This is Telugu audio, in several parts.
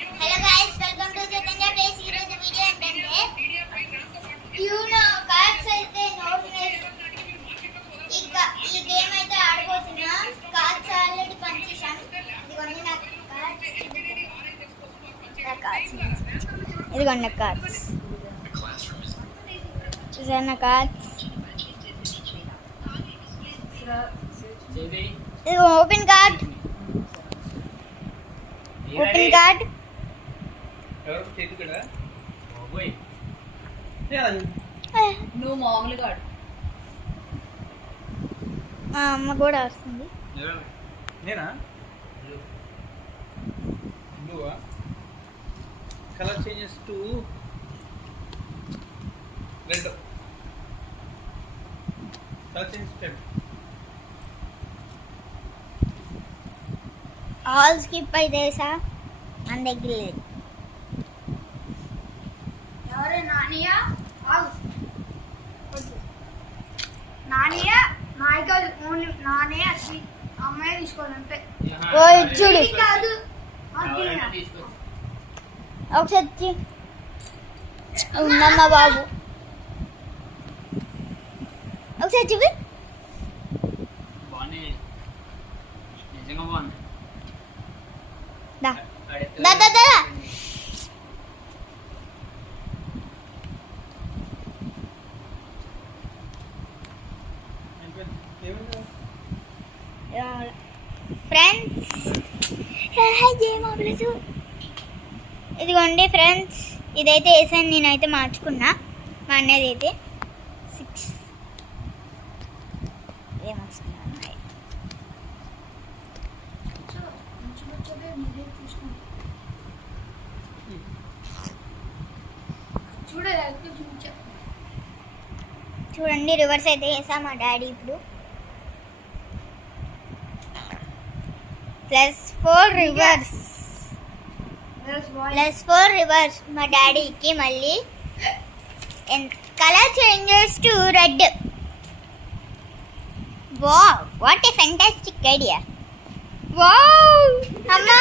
Hello guys, welcome to Chaitanya place. ఈ రోజు వీడియో ఏంటంటే యూనో కార్డ్స్ అయితే నోట్ వేసి ఈ గేమ్ అయితే ఆడబోతున్నా. Cards already పంచేసాం. ఇదిగోండి నా కార్డ్స్. ఇదిగోండి నా కార్డ్స్. చూసారు నా కార్డ్స్. ఇది ఓపెన్ కార్డ్. Open card. నువ్వు మామూలు కాడు. అమ్మ కూడా వస్తుంది. Colour changes to red. Colour changes to all skip అయితే వేసా. మన దగ్గర లేదు. ఎవరే నానియా? నానియా నాయి కాదు, ఓన్లీ నానే అశ్వి అమ్మాయి తీసుకోవాలంటే. ఓ చూడు కాదు ఒకసారి ఉందమ్మా బాబు. ఒకసారి చూపి. దా దా దా దా. ఫ్రెండ్స్ ఇదిగోండి ఫ్రెండ్స్, ఇదైతే వేసాను. నేనైతే మార్చుకున్నా. మా అన్నది అయితే 6 ఏమొస్తున్నా. చూడండి, రివర్స్ అయితే వేసా మా డాడీ. ఇప్పుడు +4 రివర్స్. +4 రివర్స్ మా డాడీకి. మళ్ళీ colour changes to red. Wow, what a fantastic idea. Wow అమ్మా.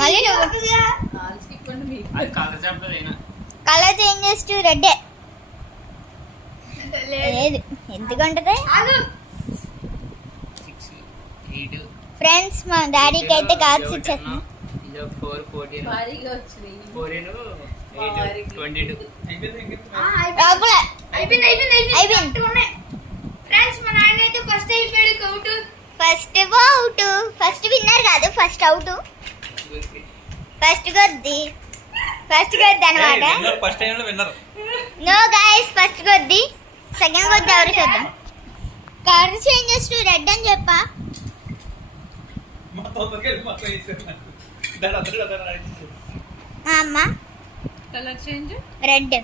మళ్ళీ కలర్ చేంజెస్ టు రెడ్. లేదు ఎందుకంటే ఫ్రెండ్స్ మా డాడీకి అయితే కార్డ్స్ ఇచ్చేస్తాను. ఫస్ట్ విన్నర్ కాదు, ఫస్ట్ అవుట్. ఫస్ట్ గొద్ది అనమాట. నో గైస్, ఫస్ట్ గొద్ది. సెకండ్ గొద్ది ఎవరు చూద్దాం. కలర్ చేంజెస్ టు రెడ్ అని చెప్పా. అమ్మ colour change red.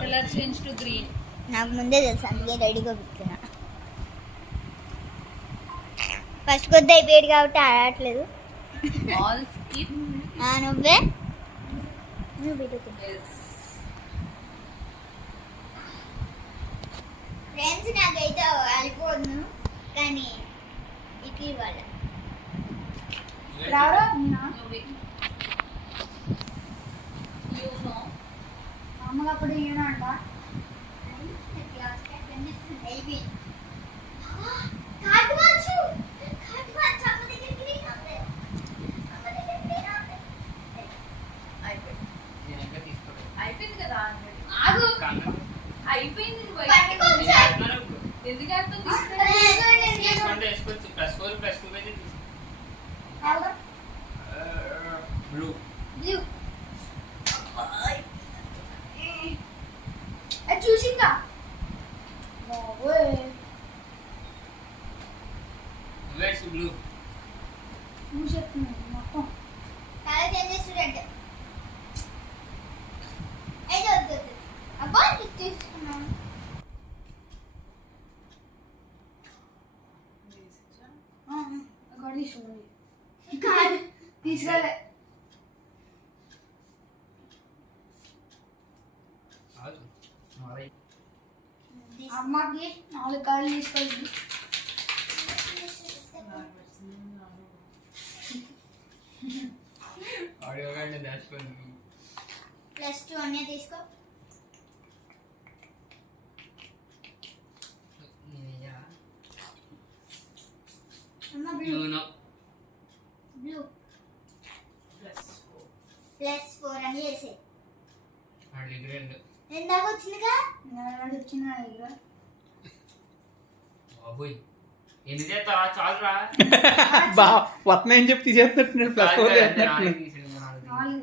Colour change to green. నాకు ముందే తెలుసు, అందుకే రెడీగా పెట్టుకున్నా. ఫస్ట్ కొద్ది అయిపోయాడు కాబట్టి ఆడట్లేదు. All skip. నువ్వు ఫ్రెండ్స్ నాకైతే వెళ్ళిపోను, కానీ ఇట్లా ఇవ్వాలి. అమ్మగా అప్పుడు ఏమో అంట. అయిపోయింది కదా, అయిపోయింది. ఎందుకు చూసిందా నువ్వు చెప్తున్నావు మొత్తం. Colour changes to red. అయితే వద్దు అబ్బా తీసుకున్నాను. తీసుకురా. అమ్మకి 4 కార్డులు తీసుకోవాలి. +2 అన్నీ తీసుకో. అమ్మ బ్లూ +4 అని చేసే ఎందాక వచ్చిందిగా. నేను వచ్చిన దగ్గర బాబోయ్ ఎన్ని చేస్తారా చాలురా. బా వస్తున్నాయి అని చెప్పి తీసేస్తున్నట్టు నేను +4 చేస్తున్నట్టు. 4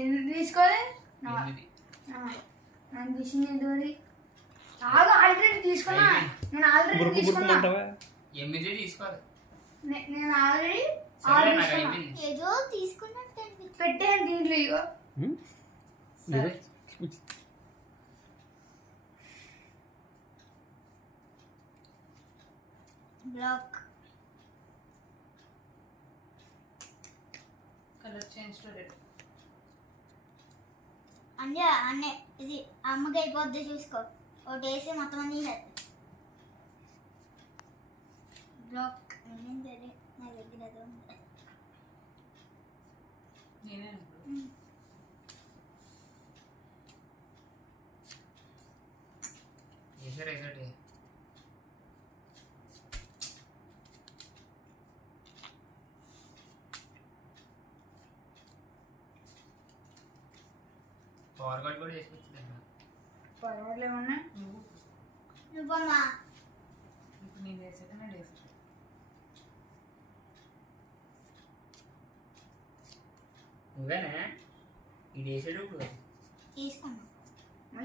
ఎన్ని తీసుకోవాలి? నేను తీసింది ఆల్రెడీ తీసుకున్నా. నేను ఆల్రెడీ బురుకు తీసుకున్నా. అంటావా? 8 తీసుకోవాలి. నేను ఆల్రెడీ సరే నాకు అయిపోయింది. ఏదో తీసుకున్నట్టు అనిపించింది. పెట్టాను దీంట్లో. ఇగో ఇదే. Black colour change to red. అంటే అన్నీ ఇది అమ్మకి అయిపోద్ది చూసుకో. ఒకటి వేసి మొత్తం అన్నీ చేస్తా. బ్లాక్ ఏంటంటే నా దగ్గర ఏదో ఉంది. వేసారు వేసాడు. పవర్ కట్ కూడా వేసుకొచ్చింది. పర్వాలేమన్నా నువ్వమ్మా ఇప్పుడు నేను వేసేది నేను వేస్తాను. నువ్వేనా ఇది వేసాడు ఇప్పుడు తీసుకున్నా.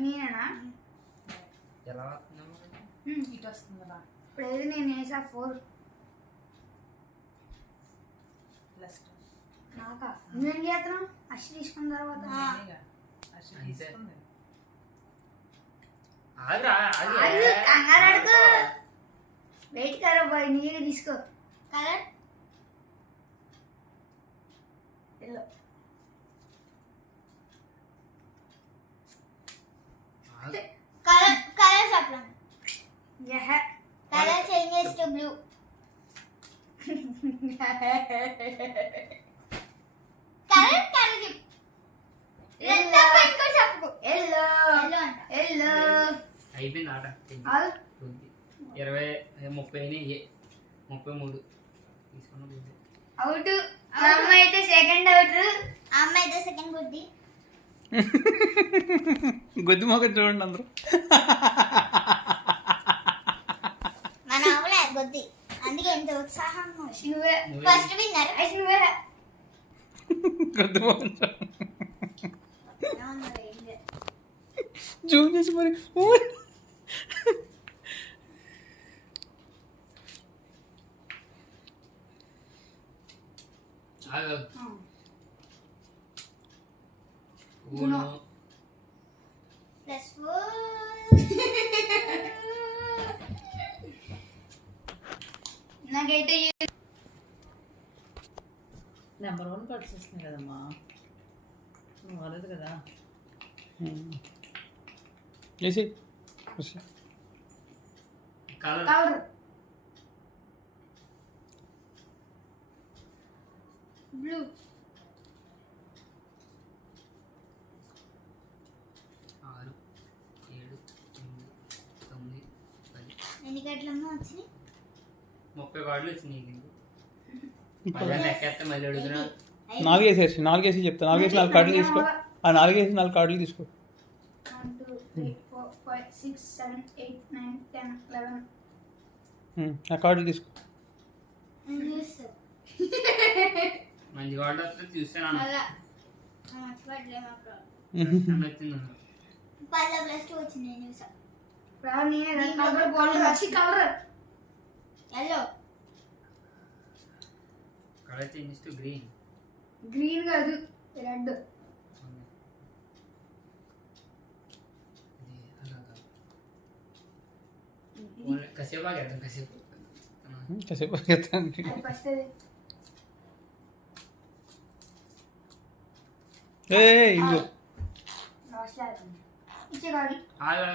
నేనేనా? ఎలా వస్తున్నావు? ఇటు వస్తుంది కదా. ఇప్పుడు ఏది నేను వేసా 4 ప్లస్ నాకా. నువ్వేం చేస్తున్నావు? అష్ట తీసుకున్న తర్వాత అంతే. ఆగురా ఆగు. ఆగు, కంగారు పడకు. వెయిట్ కరో బాయ్. నీళ్ళు తీసుకో. Colour yellow. ఆగు. కలర్ చెప్పండి. యహ. Colour changes to blue. Colour colour yellow. చెప్పు. ఎల్లో. ఎల్లో అంట. ఎల్లో. అయిపోయింది ఆట. ఆగు. 20 30 అయినాయి. 33 తీసుకున్నాం. అవుట్. అమ్మ అయితే సెకండ్ అవుట్. అమ్మ అయితే సెకండ్ గుడ్డి. గొద్దు మొక్క చూడండి అందరూ. మన అవులే గొద్ది. అందుకే ఎంత ఉత్సాహం. నువ్వే ఫస్ట్ విన్నర్. నువ్వే. గొద్దు మొక్క జూమ్ చేసి మరి. ఆగు. Uno. నాకైతే నెంబర్ 1 కట్స్ వస్తుంది కదమ్మా. నువ్వు అవ్వలేదు కదా. వేసి కలర్ కవర్. బ్లూ. 6 7 8 9 10 ఎన్ని గంటలమ్మా వచ్చినాయి? 30 కార్డులు వచ్చినాయి నీకు. మళ్ళీ లెక్కేస్తే మళ్ళీ అడుగుతున్నా. 4 వేసేసి 4 వేసి చెప్తా. 4 వేసి 4 కార్డులు తీసుకో. ఆ 4 వేసి 4 కార్డులు తీసుకో. 1 2 3 4 5 6 7 8 9 10 11. ఆ కార్డులు తీసుకో. చూస్తావు మంచి కార్డు వస్తే చూస్తాను. అలా మర్చిపోట్లే మా ప్రాబ్లం. వచ్చింది. 10+2 వచ్చింది. నేను చూసా. కలర్ బాల్ వచ్చి colour yellow. Colour changes to green. Green కాదు రెడ్. కాసేపు ఆగేద్దాం. కాసేపు కాసేపు చెప్తాను. ఫస్ట్ ఏ ఇల్లు ఇచ్చే కార్డు ఆగు.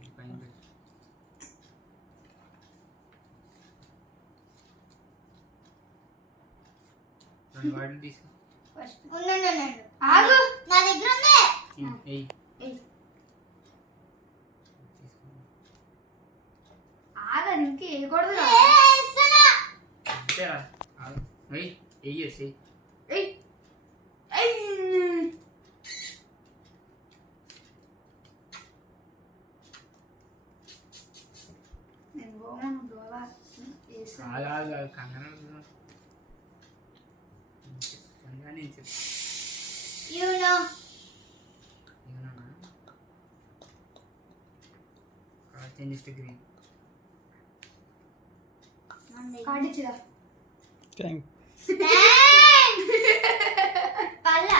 ఇది పైన పెట్టు. రెండు కార్డులు తీసుకో. ఫస్ట్ ఉండు. ఆగు నా దగ్గర ఉంది. ఎయ్. ఏయ్, తీసుకో. ఆగా ఇంకే వేయకూడదు కదా. ఇస్తున్నా. అంతేరా. ఆగు. ఎయ్. ఎయ్యేసి. ఏయ్ ఏయ్ నేను పోను దోలా వేసా ఆగు. కంగారు పడకు. కంగారు నేను చెప్తా. You know. ఏమన్నా? Card change to green. Card ఇచ్చిరా థ్యాంక్ పల్ల.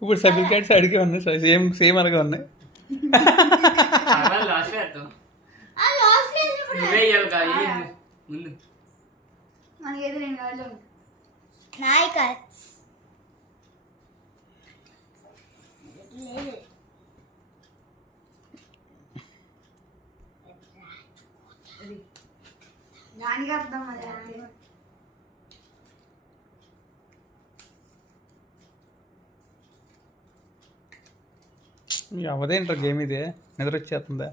ఇప్పుడు సర్టిఫికేట్స్ అడిగే ఉన్నాయి సేమ్ అలాగే ఉన్నాయి. లాస్ట్ వేద్దాం. ఆ లాస్ట్ ఇప్పుడు నువ్వే ఇవ్వాలి కాదు ముందు. మనకి ఏదో నేను కార్డులో ఉంది. నాయి కార్డ్స్ లేదు. దానికి అర్థం అది అంతే. అవదేంట్రా గేమ్ ఇదే నిద్ర వచ్చేస్తుందా?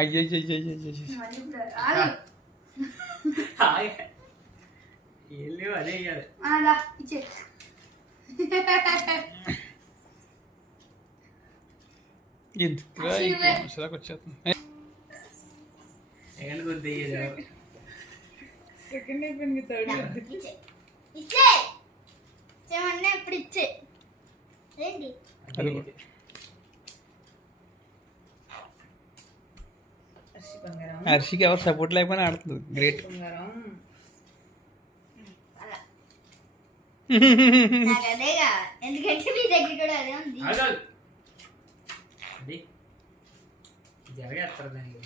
అయ్యో మళ్ళీ ఇప్పుడు ఆగు. ఏం లేవు అదే ఇవ్వాలి. దా ఇచ్చే వచ్చేస్తుంది. సెకండ్ కొద్ది ఇయ్యేది. సెకండ్ అయిపోయింది థర్డ్ ఇచ్చే ఇచ్చేమన్నా ఇప్పుడు ఇచ్చే ఏంటి అది హర్షి బంగారం హర్షికి ఎవరు సపోర్ట్ లేకపోయినా ఆడుతుంది. గ్రేట్. బంగారం నాకు అదే కావాలి. ఎందుకంటే మీ దగ్గర కూడా అదే ఉంది. ఆగాలి. అది జరగేస్తారు దానికి.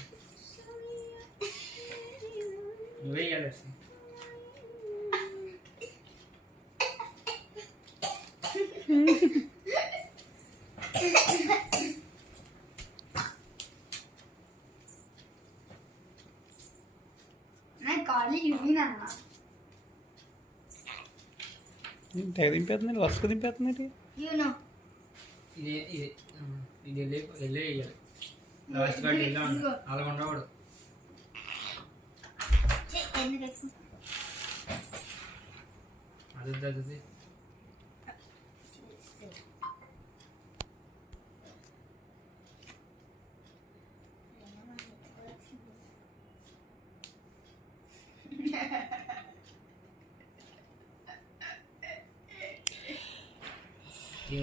నువ్వే ఇవ్వాలి. నాకు కార్డు ఇవ్వినా తెగ దింపేస్తుంది, వరుసగా దింపేస్తుంది. You know. ఇది ఇది ఇది వెళ్ళే ఇవ్వాలి. లాస్ట్ కార్డు వెళ్ళా ఉండాలి. అలా ఉండకూడదు. ఛీ, ఎందుకు ఎక్కువ? అది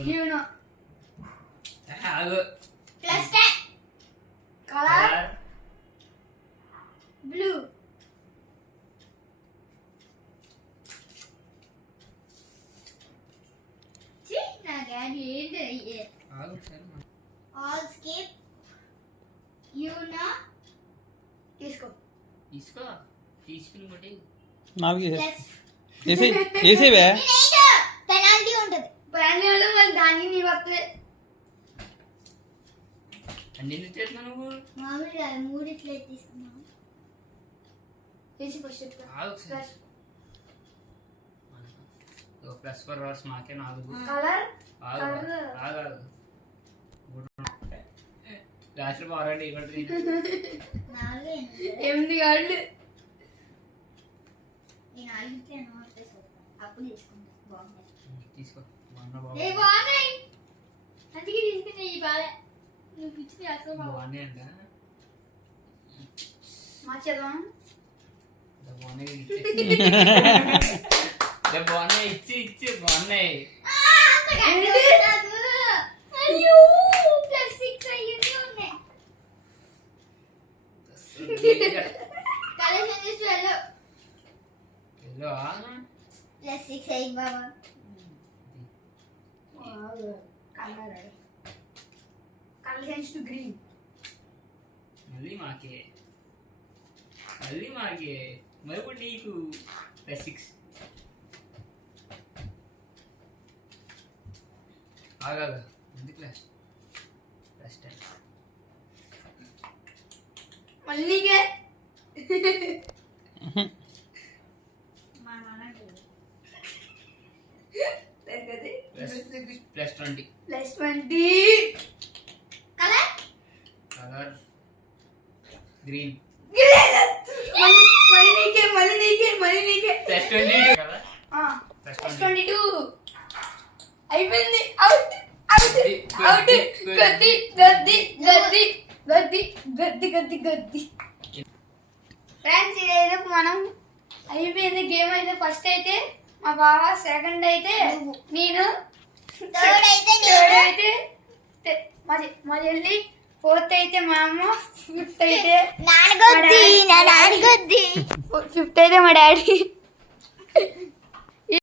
యూనో ఆగు. Plus 10. కలర్ బ్లూ ఛీ, నా డాడీ ఏంటి అయ్యే. ఆగు సరే. All skip. You know. తీసుకో తీసుకో. తీసుకుని బట్టి 4 Plus. వేసేవే. పెనాల్టీ ఉంటుంది. బ్రాండ్ మళ్ళీ దానికి నీకు వస్తుంది అన్ని ఎందుకు చేస్తున్నావు నువ్వు? మామూలుగా 3 ఇట్లా తీసుకున్నాం. తీసి ఫస్ట్ చెప్తా ఆగు ఒకసారి. ప్లస్ 4 అవర్స్ మాకే 4. కలర్ ఆగు కలర్ ఆగు. లాస్ట్ బాగా ఇవ్వండి. 4 8 కార్డులు ఈ 4 ఇట్లా అప్పుడు తీసుకుంటా. బాగుంది. తీసుకో. బాగున్నా ఏ బాబు. బాగున్నాయి. అందుకే తీసుకున్నా ఈ బాగా. నువ్వు ఇచ్చి అసలు బాగున్నాయి అంట. మార్చేద్దాం బాగున్నాయి బాగున్నాయి ఇచ్చి బాగున్నాయి. అయ్యో +6 అయ్యింది ఉన్నాయి. కలెక్షన్ చేసి వెళ్ళు. ఎల్లో +6 అయ్యి బాబా. Colour colour change to green మళ్ళీ మాకే మరి ఇప్పుడు నీకు +6. ఆగా ఎందుకు క్లాస్ ఫస్ట్ టైం. మళ్ళీగే ప్లస్ 20 +20 కలర్ కలర్ గ్రీన్. మళ్ళీ నీకే ప్లస్ 22 కదా. ప్లస్ 22 అయిపోయింది. అవుట్ గద్ది ఫ్రెండ్స్, ఇదైతే మనం అయిపోయింది గేమ్. అయితే ఫస్ట్ అయితే మా బావ, సెకండ్ అయితే నేను, థర్డ్ అయితే థర్డ్ అయితే మా చెల్లి, ఫోర్త్ అయితే మా అమ్మ, ఫిఫ్త్ అయితే నాన్నగొద్ది నా నాన్నగొద్ది ఫిఫ్త్ అయితే మా డాడీ.